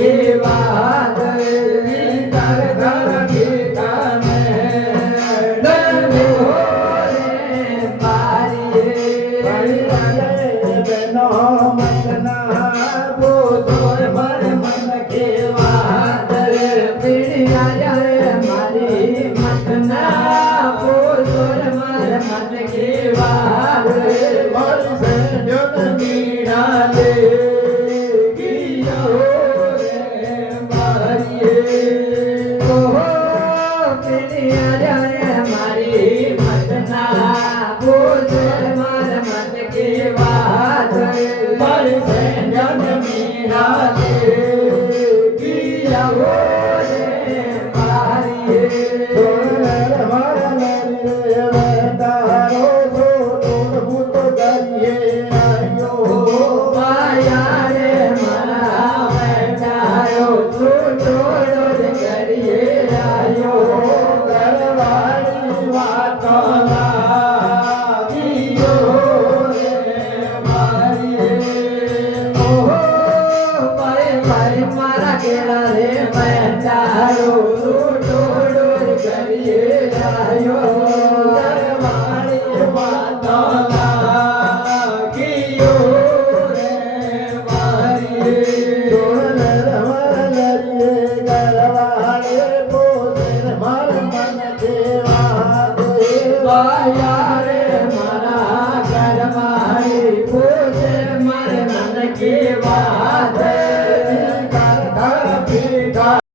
की बात घर घर पीता में डंडे हो रे मारिए बनो मतना बोधोर मर मन की बात पीड़िया रे मारी मतना बोधोर मर मन की बात मर से जन मीरा ले